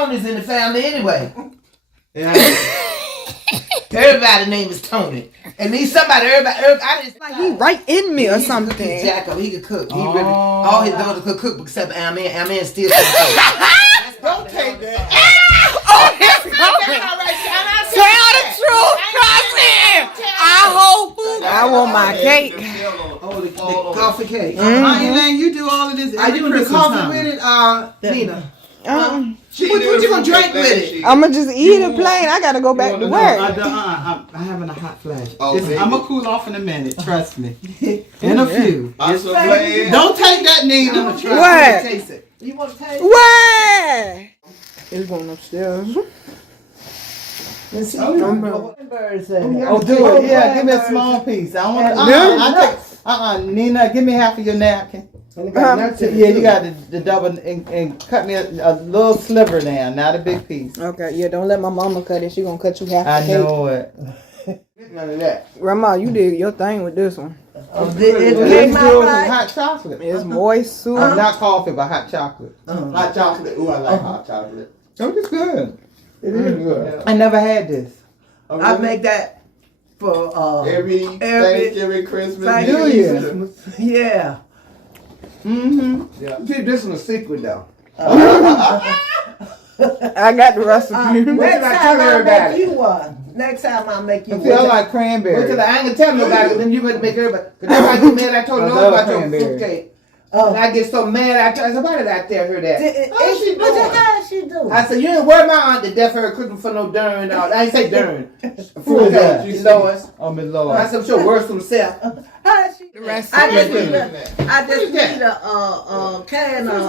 Tonys in the family anyway. Everybody's name is Tony. And he's somebody, everybody I just like he right in me or something. He's Jacko, he could cook. He really, all his daughters could cook except Amen. Amen still cook. Don't take that. Oh, it's going. Tell the truth, cousin. I want my cake. Oh, the coffee cake. Elaine, you do all of this. Are you doing the coffee with it, Nina? What you gonna drink with it? I'ma just eat it plain. I gotta go back to work. I'm having a hot flash. I'm gonna cool off in a minute. Trust me. In a few. I'm so glad. Don't take that, Nina. What? Taste it. You want to taste it? Where? It's going upstairs. Let's see. Oh, Do it. Yeah, give me a small piece. I want. Nina, give me half of your napkin. Yeah, you got the double and cut me a little sliver down, not a big piece. Okay, yeah, don't let my mama cut it. She gonna cut you half the I cake. know it. None of that. Grandma, you did your thing with this one. It's hot chocolate. It's moist soup. Not coffee, but hot chocolate. Hot chocolate. Ooh, I like hot chocolate. Oh, it's good. It is good. I never had this. I make that for every Thanksgiving, Christmas, New Year. Yeah. Mm-hmm. Yeah. See, this one's a secret though. I got the recipe. Next time I'll make you one. Next time I'll make you one. I like cranberry. Because I ain't gonna tell nobody, then you better make everybody. Because that's why you mad. I told Lord about your fruitcake. And I get so mad. I said, why did I tell her that? How's she doing? How she do? I said, you ain't worry my aunt to death her Christmas for no darn. I ain't say darn. Fruitcake, Lois. Oh, Miss Lois. I said, she'll worse himself. How she? The recipe. I just need a can of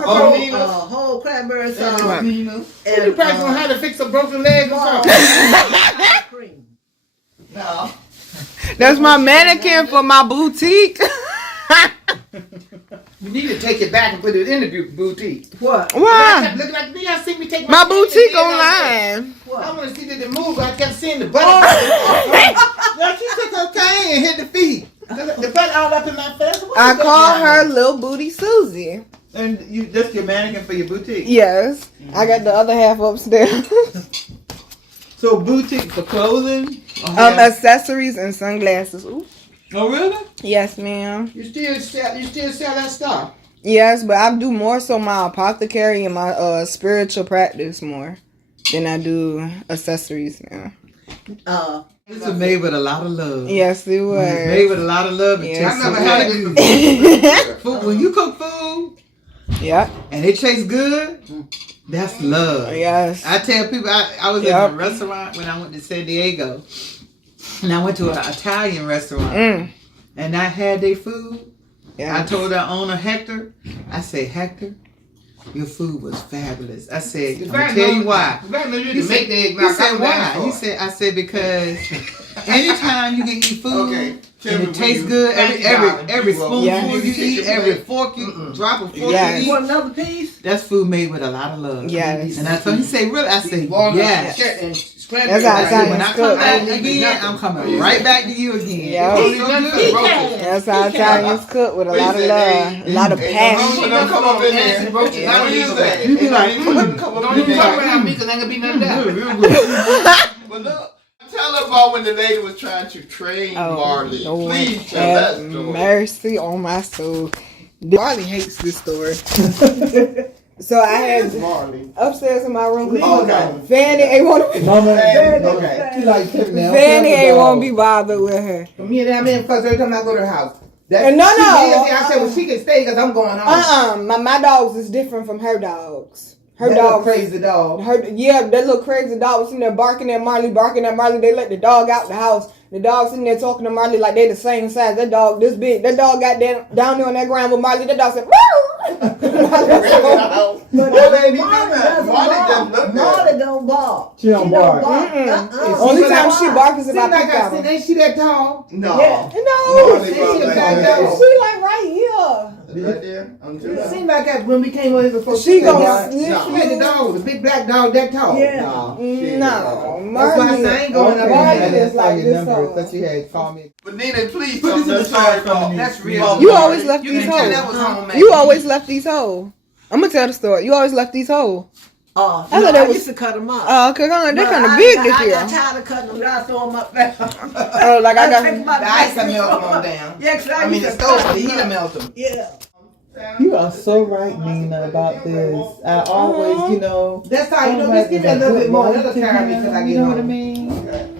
whole cranberry sauce. And you practice on how to fix a broken leg or something. Cream. No. That's my mannequin for my boutique. You need to take it back and put it in the boutique. What? Why? Look like me. I see me take my boutique online. What? I want to see that it move. I kept seeing the button. Like she took her cane and hit the feet. The button all up in my face. I call her Little Booty Susie. And you just your mannequin for your boutique? Yes. I got the other half upstairs. So boutique for clothing? Accessories and sunglasses. Ooh. Oh really? Yes, ma'am. You still sell that stuff? Yes, but I do more so my apothecary and my spiritual practice more than I do accessories now. This was made with a lot of love. Yes, it was. Made with a lot of love. Yes, I never had it before. When you cook food, yeah, and it tastes good, that's love. Yes. I tell people, I was in a restaurant when I went to San Diego, and I went to an Italian restaurant, and I had their food. Yeah. I told our owner Hector, I said, Hector, your food was fabulous. I said, I'm gonna tell you why. He said, why? He said, I said, because anytime you can eat food and it tastes good, every spoonful you eat, every fork you drop a fork you eat. Want another piece? That's food made with a lot of love. Yes. And I told him, he said, really? I said, yes. That's how Italians when I come back again, I'm coming right back to you again. Yep. That's how Italians cook with a lot of love, a lot of passion. Don't come up in there. You be like, don't talk around me because ain't gonna be none of that. But look, tell her about when the lady was trying to train Marley. Lord, Please tell that story. Mercy on my soul. Marley hates this story. So I had upstairs in my room. Fanny ain't want to be Fanny ain't want to be bothered with her. Me and that man fuss every time I go to her house. No. I said, well, she can stay because I'm going home. My dogs is different from her dogs. Her that dog, crazy dog. that little crazy dog was sitting there barking at Marley. They let the dog out the house. The dog sitting there talking to Marley like they the same size. That dog this big. That dog got down there on that ground with Marley. That dog said, Marley don't bark. She don't bark. Only time she barks is if I pick her. Ain't she that tall? No. No. She like right here. Right there? It seemed like that when we came over here before. She gonna She had the dog, the big black dog that tall. Yeah. No. That's why I ain't going up there. That's like your number because you had called me. But Nina, please tell me the story about That's real. You always left these hoes. That was homemade. You always left these hoes. I'm gonna tell the story. You always left these hoes. I used to cut them up. Oh, okay, they're kind of big this year. I got tired of cutting them. I throw them up there. Oh, like I got. The ice can melt them on down. Yeah, cause I mean, the stove, the heater melt them. Yeah. You are so right, Nina, about this. I always, That's how just give me a little bit more. Another carrot because I get you know what I mean?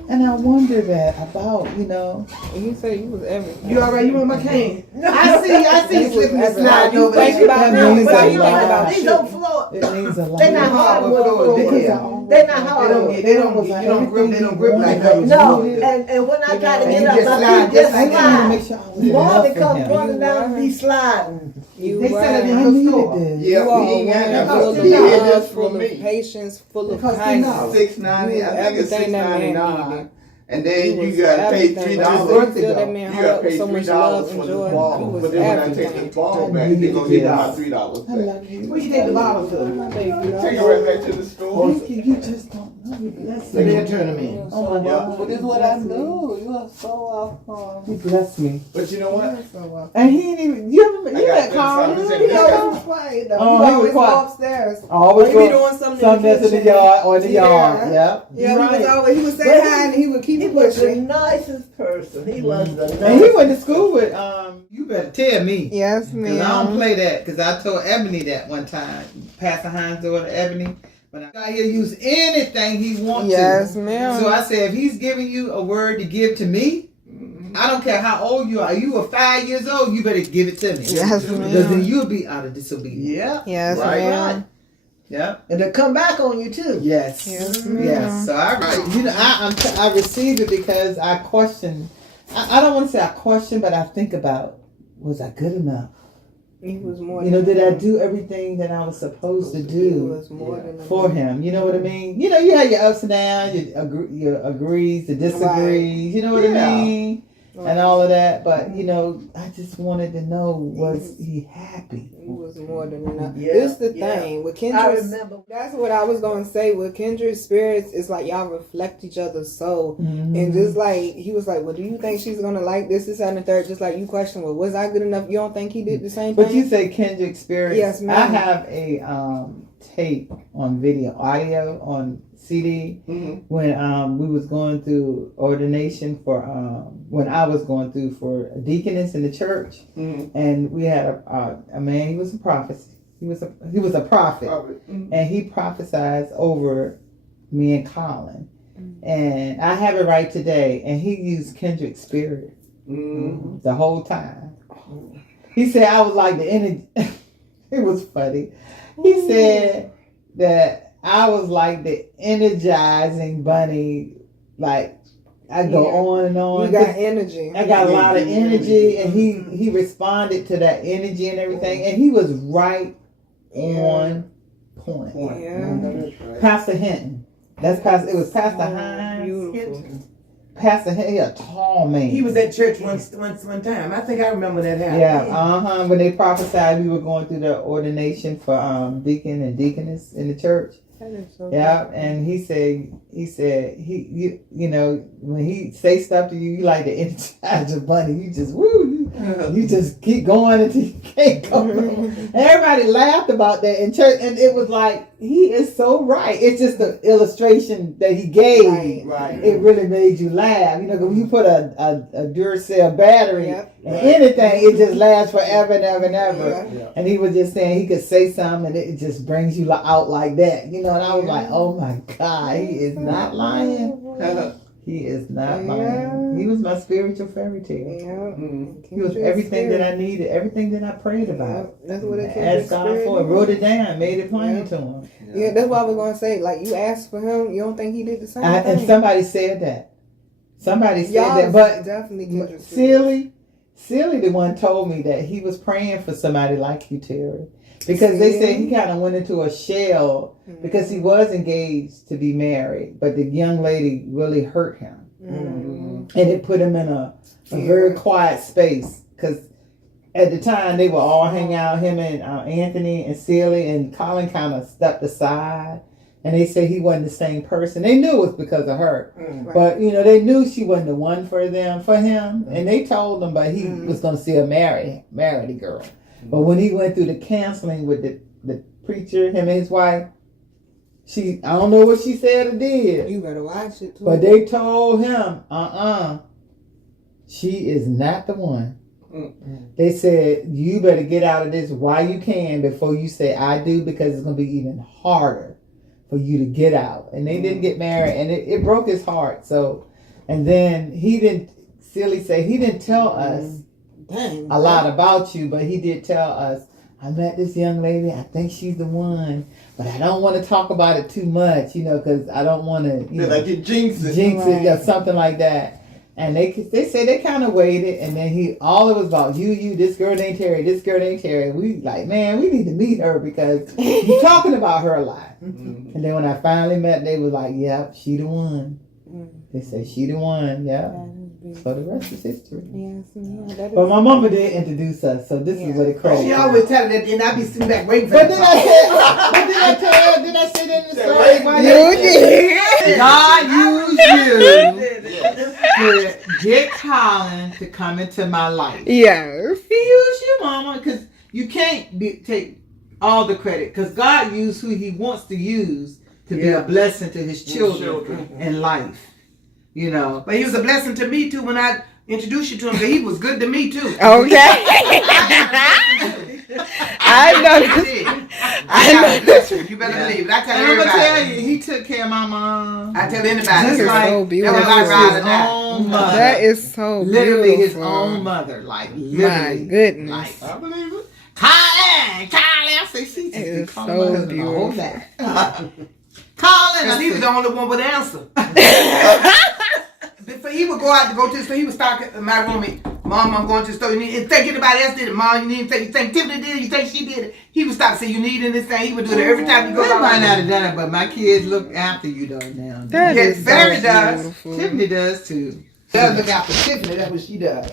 And I wonder that about, You say you was everything. You all right? You want my cane? I see you slipping and sliding over Think there. about means what a you lot. think about These shit. don't float. It means a lot. They're not hardwood. They're not hardwood. They don't grip like that. No, and when I try to get up, I just slide. Marley comes running down and be sliding. They sell it in the store. You are he ain't got full no of love, full of patience, full of kindness. $6.90. I think it's Everything that man $6.99. needed. And then He you was gotta pay everything. $3. Feel that man You heart gotta with pay so much $3 love for and the joy. He ball. was But then when I take everything. this ball back, they're gonna give me my $3 I back. love you. Where you take the bottle to? Take it right back to the store. You just don't know. So they'll turn them in. Oh my God. Well, this is what I do. You are so awesome. He blessed me. But you know what? And he ain't even, you met Carl? $37. He always was quiet though. Oh, he he was always quiet. go upstairs. Always He be doing something that's in the yard or in the yard. Yep. Yeah, he would say hi and he would keep He was the pushing. nicest person. He was the nicest. And he went to school with, you better tell me. Yes, Because I don't ma'am. play that. Because I told Ebony that one time. Pastor Hines' daughter, Ebony. When I got here, use anything he wants Yes, to. ma'am. So I said, if he's giving you a word to give to me, I don't care how old you are. You are 5 years old, you better give it to me. Yes, Because then ma'am. you'll be out of disobedience. Yeah. Yes, Right. ma'am. Yep. And they'll come back on you too. Yes. Yes, ma'am. Yes. So I receive it because I question. I don't want to say I question, but I think about, was I good enough? He was more. Did I do everything that I was supposed to He do was more than for him? You know what I mean? You have your ups and downs, your agrees, the disagrees. You know what I mean? And all of that. But I just wanted to know, was he happy? He was more than enough. Yeah, This the yeah. thing with I Kindred. remember. That's what I was gonna say. With Kindred spirits, it's like y'all reflect each other's soul. Mm-hmm. And just like he was like, well, do you think she's gonna like this, and the third? Just like you question, well, was I good enough? You don't think he did the same thing? But you say Kendrick Spirits. Yes, ma'am. I have a tape on audio on CD when we was going through ordination for when I was going through for a deaconess in the church, and we had a man. He was a prophet. He was a prophet, and he prophesied over me and Colin. And I have it right today. And he used Kendrick Spirit the whole time. He said I was like the energy. It was funny. He said that I was like the energizing bunny. Like I go on and on. You got energy. I got a lot of energy, and he responded to that energy and everything, and he was right on point. Yeah. Pastor Hinton. It was Pastor Hines. Beautiful. Pastor Hinton, he a tall man. He was at church one time. I think I remember that happening. Yeah, when they prophesied, we were going through the ordination for deacon and deaconess in the church. Yeah, and he said when he say stuff to you, you like to energize your bunny. You just you just keep going until you can't go. And everybody laughed about that in church, and it was like, he is so right. It's just the illustration that he gave. Right. It really made you laugh. When you put a Duracell battery in anything, it just lasts forever and ever and ever. Yeah. And he was just saying he could say something and it just brings you out like that. And I was like, oh my God, he is not lying. He is not lying. He was my spiritual fairy tale. He was everything that I needed, everything that I prayed about. That's what it Asked God for it, wrote it down, made it plain to him. Yeah, that's what I was going to say. Like, you asked for him, you don't think he did the same thing? And somebody said that. Y'all But definitely Silly the one told me that he was praying for somebody like you, Terry. Because they said he kind of went into a shell because he was engaged to be married, but the young lady really hurt him. And it put him in a very quiet space because at the time they were all hanging out, him and Anthony and Celie, and Colin kind of stepped aside. And they said he wasn't the same person. They knew it was because of her. But, they knew she wasn't the one for him. And they told him, but he was going to see a married girl. But when he went through the counseling with the preacher, him and his wife, I don't know what she said or did. You better watch it too. But they told him, she is not the one. They said, you better get out of this while you can before you say I do, because it's going to be even harder for you to get out. And they didn't get married, and it broke his heart. So, and then he didn't tell us a lot about you, but he did tell us, I met this young lady, I think she's the one, but I don't want to talk about it too much, because I don't want to, like you jinx it. Or something like that. And they say they kind of waited, and then all it was about you, this girl named Terry, this girl named Terry. We like, man, we need to meet her because you're talking about her a lot. And then when I finally met, they was like, yep, she the one. They said she the one, yeah. So the rest is history. But my mama did introduce us, so this is where the credit. She always tell her that, and I be sitting back waiting for But then I say that in the story? You did. God used you to get Colin to come into my life. Yes. He used you, mama, because you can't take all the credit, because God used who he wants to use to be a blessing to his children in life. But he was a blessing to me too when I introduced you to him, but he was good to me too. Okay. I know. You better believe it. I tell And I'm everybody. gonna tell you, he took care of my mom. I tell anybody. That is so beautiful. That was my ride or die. Own mother. That is so Literally his beautiful. own mother. Like, literally. My goodness. Like, I believe it. Colin. I say, she just It been is calling so my husband a whole beautiful. lot. Colin. Because he was the only one with the answer. Before he would go to the store, he would stop in my room and, Mom, I'm going to the store. You think anybody else did it? Mom, you think Tiffany did it? You think she did it? He would stop and say, you need anything? He would do it every time you go I out. might not have done it, but my kids look after you though now. That Yes, is Barry so does. beautiful. Tiffany does too. Does look after Tiffany. That's what she does.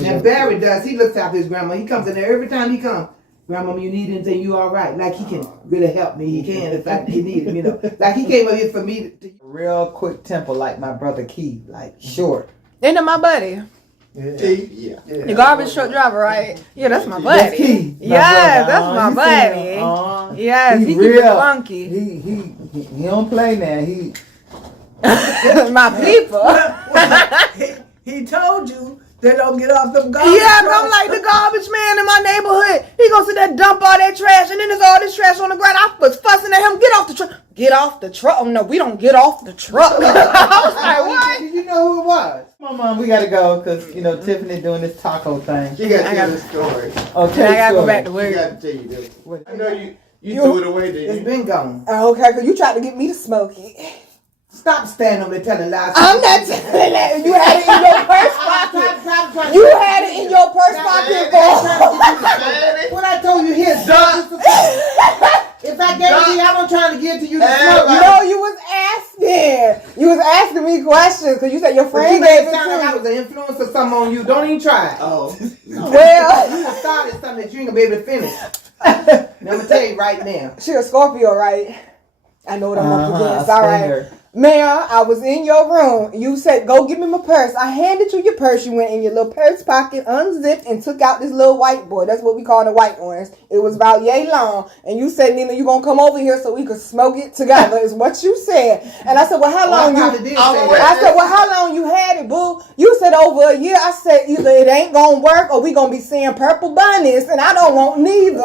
Now Barry does. He looks after his grandma. He comes in there every time he comes. Grandma, you need anything? You all right? Like he can really help me. He can if I need him. Like he came up here for me to Real quick tempo, like my brother Keith, like short. Ain't that my buddy? Yeah. The garbage truck driver, right? Yeah, that's my buddy. That's Keith. Yes, that's my You buddy. see him? Yes, he keep real it funky. He don't play now. He My people. He told you they don't get off them garbage. Yeah, but I'm like the garbage man in my neighborhood. He gonna sit there and dump all that trash, and then there's all this trash on the ground. I was fussing at him. Get off the truck. Get off the truck. Oh no, we don't get off the truck. I was like, what? Did you know who it was? Come on, Mom, we gotta go because Tiffany doing this taco thing. She got to tell the story. Okay, I gotta go back to She work. got to tell you this. I know you threw it away, didn't It's you? been gone. Okay, because you tried to get me to smoke it. Stop standing over there telling lies. I'm not telling that. You had it in your purse pocket. You had it in your purse pocket. What I told you here, if I gave it to you, I'm trying to give it to you to smoke. No, you was asking. You was asking me questions because you said your But friend you gave made it it sound like I to was an influence or something on you. Don't even try it. Oh. you. Well, You started something that you ain't gonna be able to finish. Now, I'm gonna tell you right now. she a Scorpio, right? I know what I'm up against. a All right. stinger. Ma'am, I was in your room. You said, go give me my purse. I handed you your purse. You went in your little purse pocket, unzipped, and took out this little white boy. That's what we call the white ones. It was about yay long. And you said, Nina, you going to come over here so we could smoke it together, is what you said. And I said, well, how long I probably did say I that. said, well, how long you had it, boo? You said over a year. I said, either it ain't going to work or we going to be seeing purple bunnies, and I don't want neither.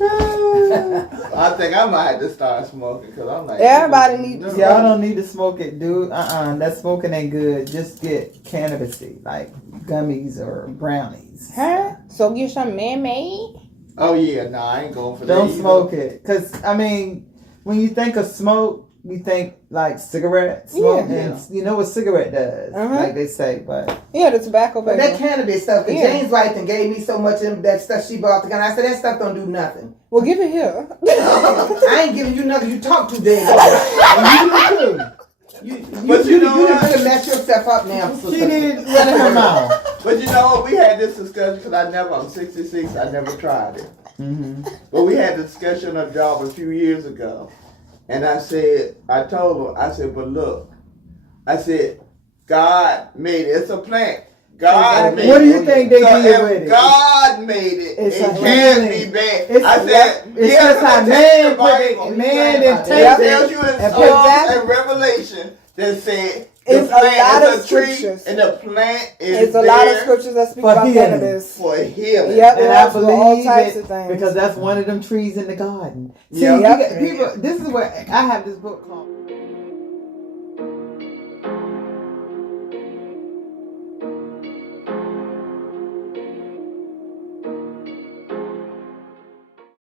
I think I might have to start smoking because I'm like, Everybody needs to Y'all don't need to smoke it, dude. That smoking ain't good. Just get cannabisy, like gummies or brownies. Huh? So get some man-made? Oh yeah, no, I ain't going for that. Don't either. smoke it, cause I mean, when you think of smoke, we think like cigarette smoke, Yeah. and you know what cigarette does, Uh-huh. like they say. But Yeah, the tobacco But baby. that cannabis stuff, because Yeah. James White gave me so much of that stuff she bought the gun. I said, that stuff don't do nothing. Well, give it here. I ain't giving you nothing. You talk too damn much. And you do too. But you know you what? done mess yourself up now. she didn't run in her mouth. But you know what? We had this discussion because I'm 66. I never tried it. Mm-hmm. But we had a discussion on a job a few years ago. And I told her, I said, but look, I said, God made it. It's a plant. God made it. What do you think they did if with it? God made it. It's It a can't healing. be bad. It's I said, it's yeah, just how it man the put Bible. it. Man didn't It take tells it. you in and Psalms exactly. and Revelation that said It's the a plant lot is of a tree scriptures. and the plant is It's a lot of scriptures that speak for about healing. cannabis. for healing. Yep, And it I helps with all believe types it of things. because that's one of them trees in the garden. See, Yep. people. This is where I have this book called.